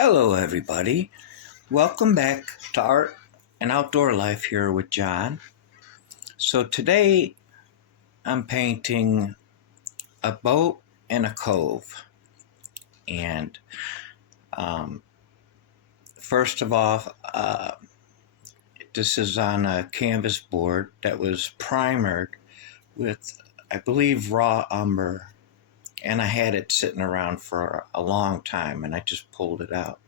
Hello, everybody. Welcome back to Art and Outdoor Life here with John. So, today I'm painting a boat and a cove. And um, first of all, this is on a canvas board that was primered with, I believe, raw umber. And I had it sitting around for a long time and I just pulled it out.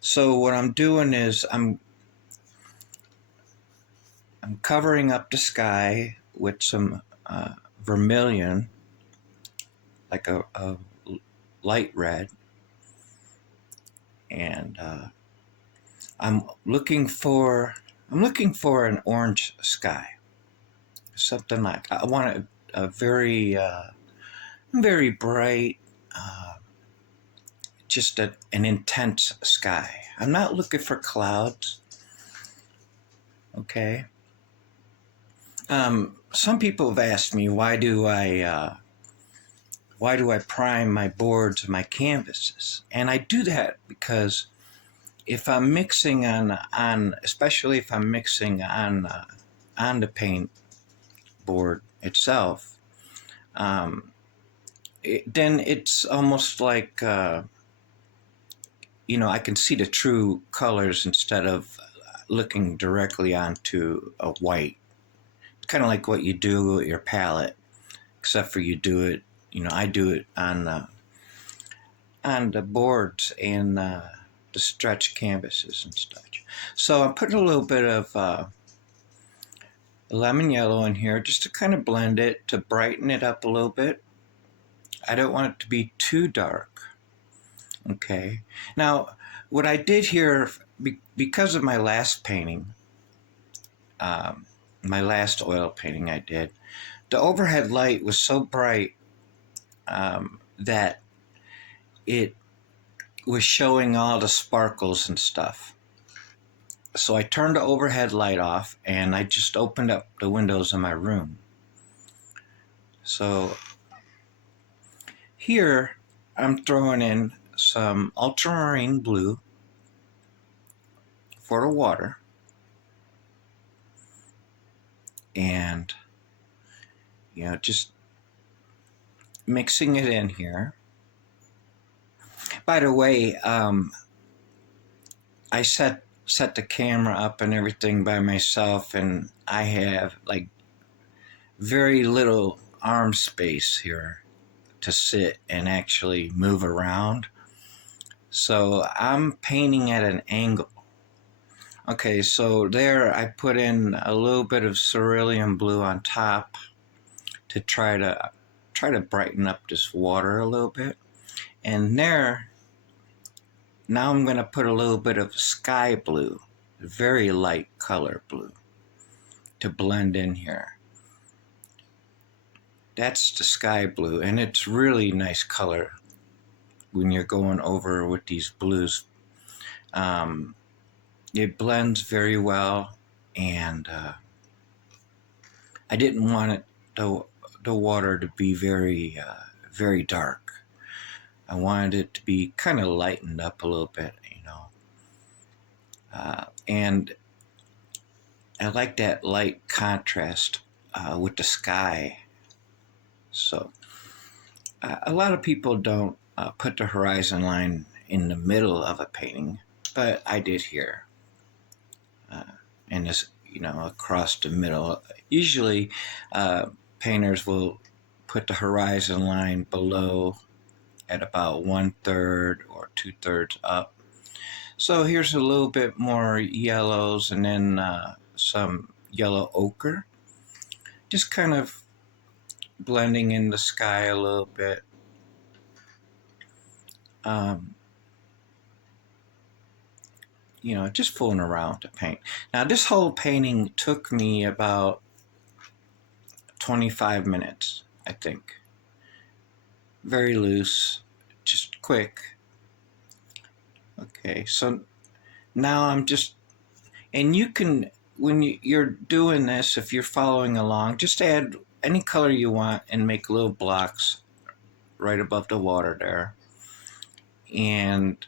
So, what I'm doing is I'm covering up the sky with some vermilion, like a light red, and I'm looking for an orange sky, something like I want a very bright, just an intense sky. I'm not looking for clouds. Okay. Some people have asked me why do I prime my boards and my canvases? And I do that because if I'm mixing on especially if I'm mixing on the paint board itself, then it's almost like I can see the true colors instead of looking directly onto a white. It's kind of like what you do with your palette, except for you do it. I do it on the boards and the stretch canvases and such. So I'm putting a little bit of lemon yellow in here just to kind of blend it, to brighten it up a little bit. I don't want it to be too dark. Okay. Now, what I did here, because of my last painting, my last oil painting I did, the overhead light was so bright that it was showing all the sparkles and stuff. So I turned the overhead light off and I just opened up the windows in my room. So here I'm throwing in some ultramarine blue for the water, and just mixing it in here. By the way, I set the camera up and everything by myself, and I have like very little arm space here to sit and actually move around. So I'm painting at an angle. Okay, so there I put in a little bit of cerulean blue on top to try to brighten up this water a little bit. And there, now I'm going to put a little bit of sky blue, very light color blue, to blend in here. That's the sky blue, and it's really nice color when you're going over with these blues. It blends very well, and I didn't want the water to be very dark. I wanted it to be kind of lightened up a little bit, and I like that light contrast with the sky. So a lot of people don't put the horizon line in the middle of a painting, but I did here. And this, across the middle. Usually painters will put the horizon line below at about 1/3 or 2/3 up. So here's a little bit more yellows and then some yellow ochre. Just kind of blending in the sky a little bit. Just fooling around to paint. Now, this whole painting took me about 25 minutes, I think. Very loose, just quick. Okay, so now I'm just, and you can, when you're doing this, if you're following along, just add any color you want and make little blocks right above the water there. And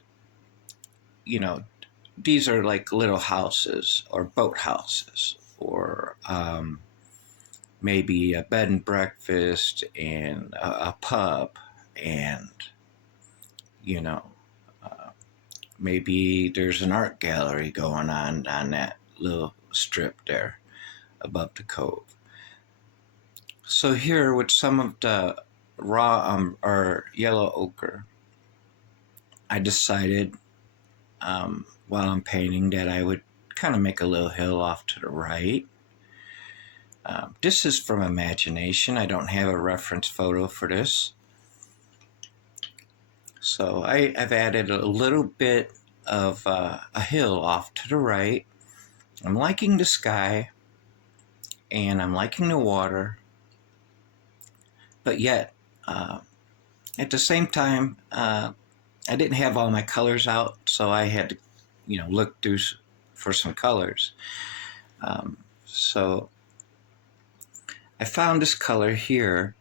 these are like little houses or boat houses, or maybe a bed and breakfast and a pub, and you know maybe there's an art gallery going on that little strip there above the cove. So here with some of the raw or yellow ochre, I decided while I'm painting that I would kind of make a little hill off to the right. This is from imagination. I don't have a reference photo for this. So I've added a little bit of a hill off to the right. I'm liking the sky and I'm liking the water, but yet at the same time, I didn't have all my colors out, so I had to, look through for some colors. So I found this color here.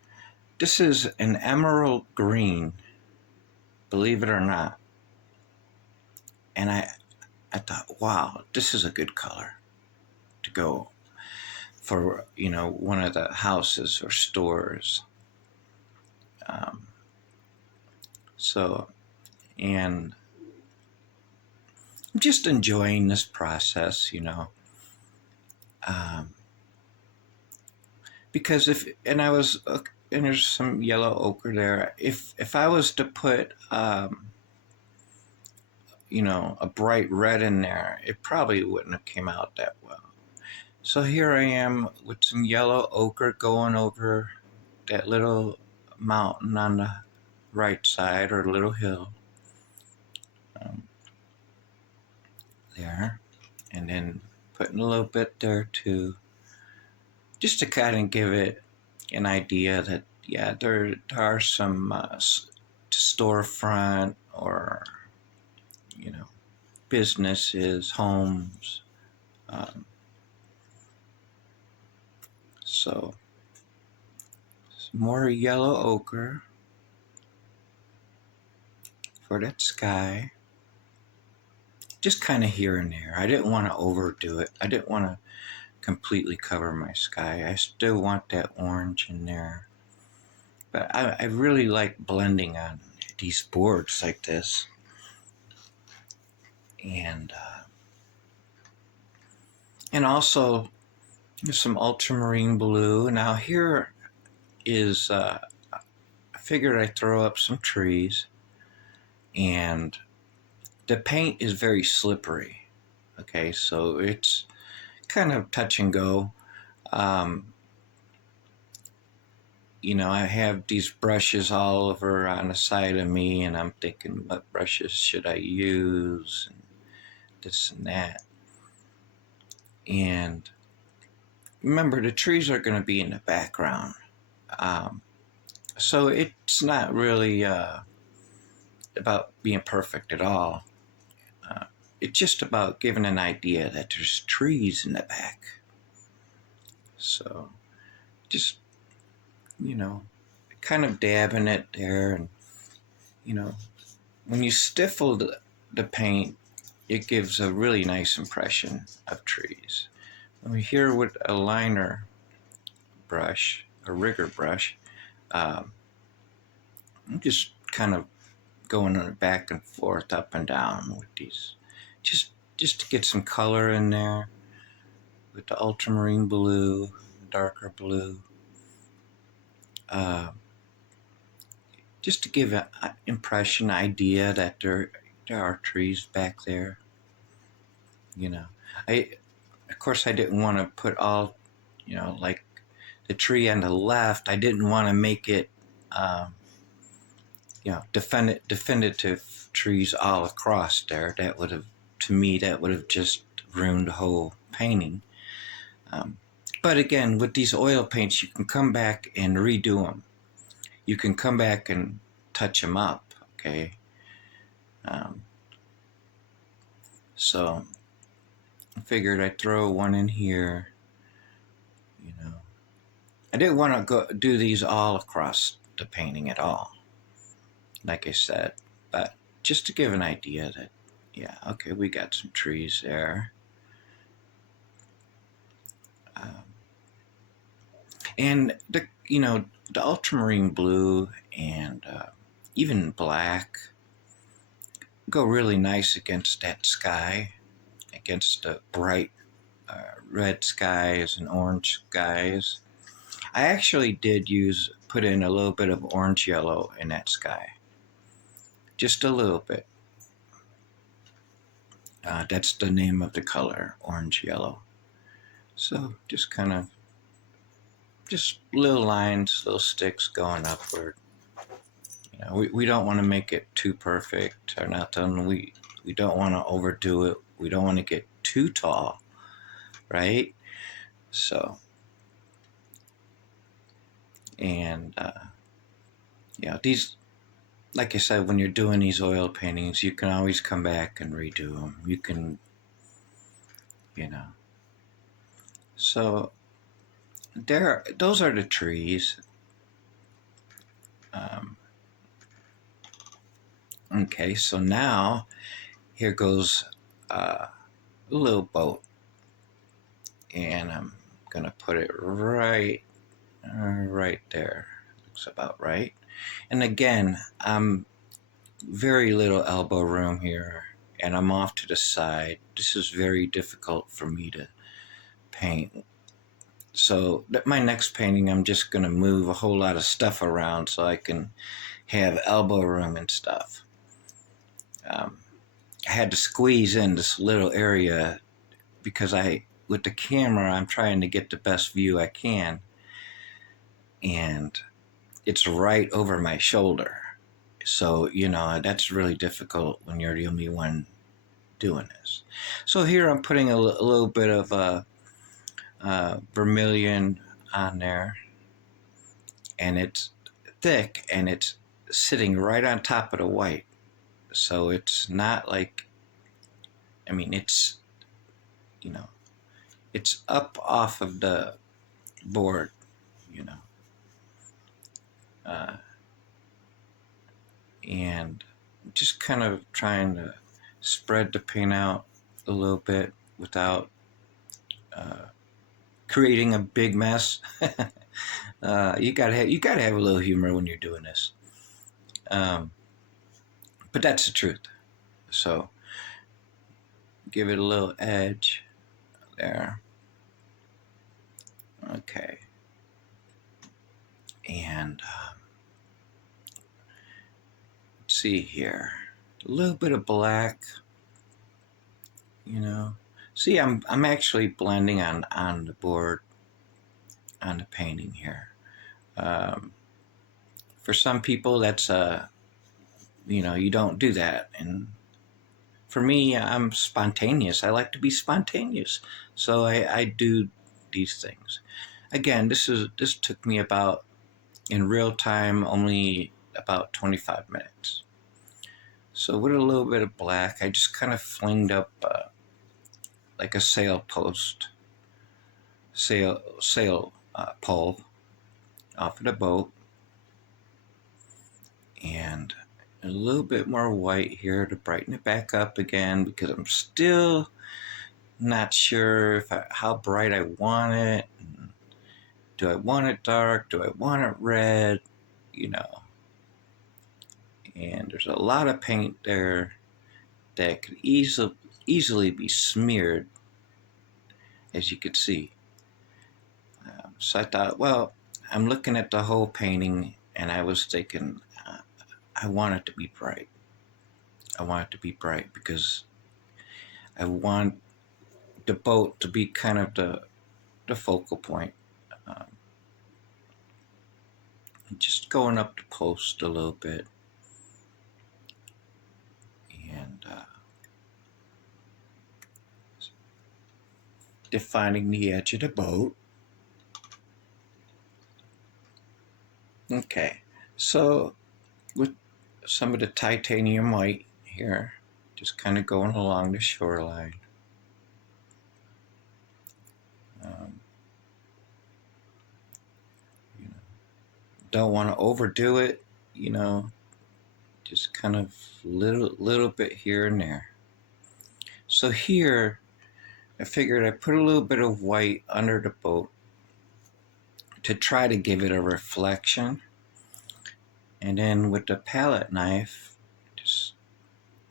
This is an emerald green, believe it or not. And I thought, wow, this is a good color to go for, one of the houses or stores. And I'm just enjoying this process, because and there's some yellow ochre there. If I was to put, a bright red in there, it probably wouldn't have came out that well. So here I am with some yellow ochre going over that little mountain on the right side, or little hill there, and then putting a little bit there too, just to kind of give it an idea that there are some storefront or businesses, homes. So some more yellow ochre for that sky, just kind of here and there. I didn't want to overdo it. I didn't want to completely cover my sky. I still want that orange in there. But I really like blending on these boards like this. And also some ultramarine blue. Now here is, I figured I'd throw up some trees, and the paint is very slippery. Okay, so it's kind of touch and go. I have these brushes all over on the side of me, and I'm thinking, what brushes should I use, and this and that. And remember, the trees are going to be in the background. So it's not really about being perfect at all. It's just about giving an idea that there's trees in the back. So just, kind of dabbing it there. And, when you stiffle the paint, it gives a really nice impression of trees. We're here with a liner brush, a rigger brush. I'm just kind of going back and forth, up and down with these, just to get some color in there with the ultramarine blue, darker blue. Just to give an impression, idea that there are trees back there. Of course, I didn't want to put all, like the tree on the left. I didn't want to make it, definitive trees all across there. That would have, to me, just ruined the whole painting. But again, with these oil paints, you can come back and redo them. You can come back and touch them up, okay? So I figured I'd throw one in here. I didn't want to go do these all across the painting at all, like I said, but just to give an idea that Yeah, okay, we got some trees there. Um, and the ultramarine blue and even black go really nice against that sky, against the bright red skies and orange skies. I actually did put in a little bit of orange yellow in that sky, just a little bit. That's the name of the color, orange yellow. So just little lines, little sticks going upward. We don't want to make it too perfect or nothing. We don't want to overdo it. We don't want to get too tall, right? So, and these, like I said, when you're doing these oil paintings, you can always come back and redo them. You can, you know. So those are the trees. Um, okay, so now here goes a little boat, and I'm gonna put it right there. Looks about right. And again, I'm very little elbow room here, and I'm off to the side. This is very difficult for me to paint. So my next painting, I'm just going to move a whole lot of stuff around so I can have elbow room and stuff. I had to squeeze in this little area because with the camera, I'm trying to get the best view I can, and it's right over my shoulder. So, that's really difficult when you're the only one doing this. So here I'm putting a little bit of vermilion on there, and it's thick and it's sitting right on top of the white. So it's not like, it's, it's up off of the board, you know. Uh, and just kind of trying to spread the paint out a little bit without creating a big mess. You gotta have a little humor when you're doing this. But that's the truth. So give it a little edge there. Okay. And let's see here. A little bit of black. See, I'm actually blending on the board, on the painting here. For some people, that's you don't do that, and for me, I'm spontaneous. I like to be spontaneous, so I do these things. Again, this took me about, in real time, only about 25 minutes. So with a little bit of black, I just kind of flinged up like a sail pole off of the boat, and a little bit more white here to brighten it back up again, because I'm still not sure how bright I want it. Do I want it dark? Do I want it red? And there's a lot of paint there that could easily be smeared, as you could see. So I thought, well, I'm looking at the whole painting, and I was thinking, I want it to be bright. I want it to be bright because I want the boat to be kind of the focal point. Just going up the post a little bit, and defining the edge of the boat. Okay, so with some of the titanium white here, just kind of going along the shoreline. Don't want to overdo it, just kind of little bit here and there. So here, I figured I'd put a little bit of white under the boat to try to give it a reflection. And then with the palette knife, just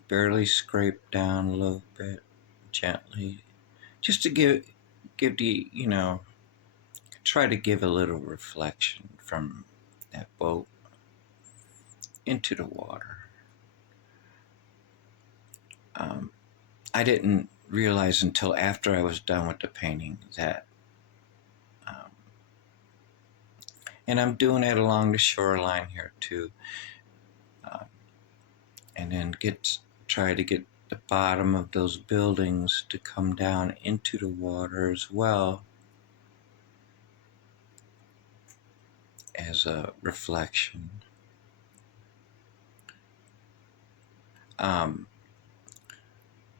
barely scrape down a little bit gently, just to give the, try to give a little reflection from that boat into the water. I didn't realize until after I was done with the painting that, and I'm doing it along the shoreline here too, and then try to get the bottom of those buildings to come down into the water as well as a reflection.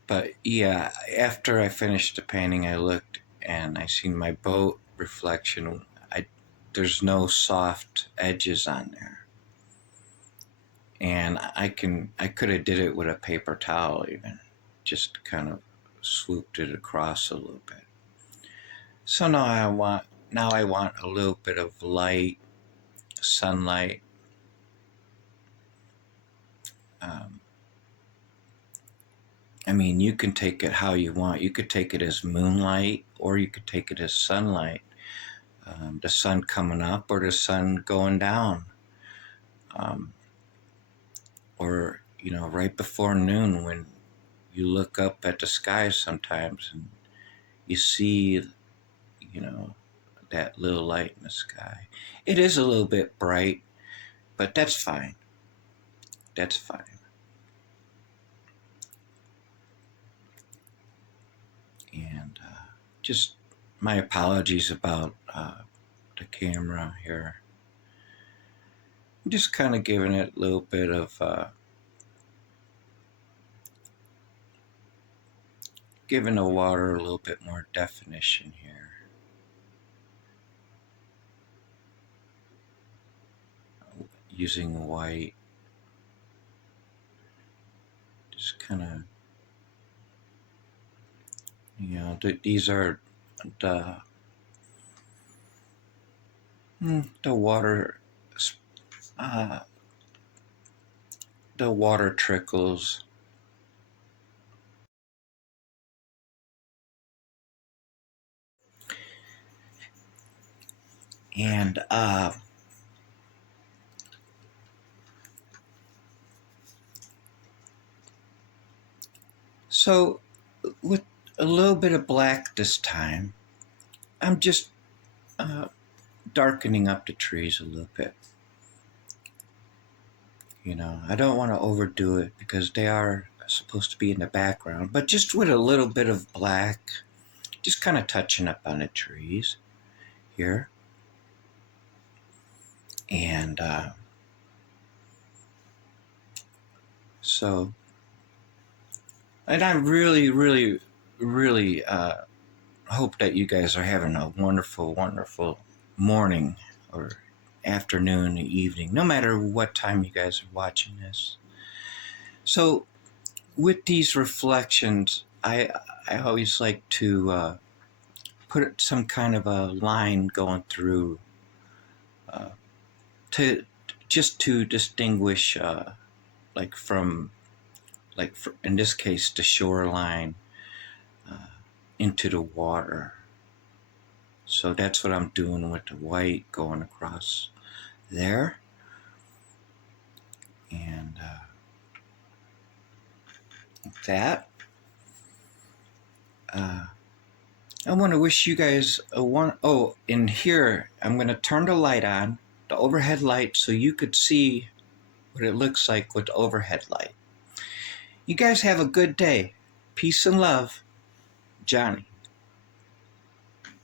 But yeah, after I finished the painting, I looked and I seen my boat reflection. There's no soft edges on there, and I could have did it with a paper towel even, just kind of swooped it across a little bit. So now I want a little bit of light, sunlight. I mean, you can take it how you want. You could take it as moonlight, or you could take it as sunlight. The sun coming up or the sun going down. Or, right before noon when you look up at the sky sometimes and you see, that little light in the sky. It is a little bit bright, but that's fine. That's fine. And just my apologies about the camera here. I'm just kind of giving it a little bit of giving the water a little bit more definition here. Using white, just kind of, these are the water, the water trickles. And so with a little bit of black this time, I'm just darkening up the trees a little bit. I don't want to overdo it because they are supposed to be in the background, but just with a little bit of black, just kind of touching up on the trees here. And and I really, really, really hope that you guys are having a wonderful, wonderful morning or afternoon, evening, no matter what time you guys are watching this. So with these reflections, I always like to put some kind of a line going through to distinguish in this case the shoreline into the water. So that's what I'm doing with the white going across there. And that I want to wish you guys in here I'm going to turn the light on, the overhead light, so you could see what it looks like with the overhead light. You guys have a good day. Peace and love, Johnny.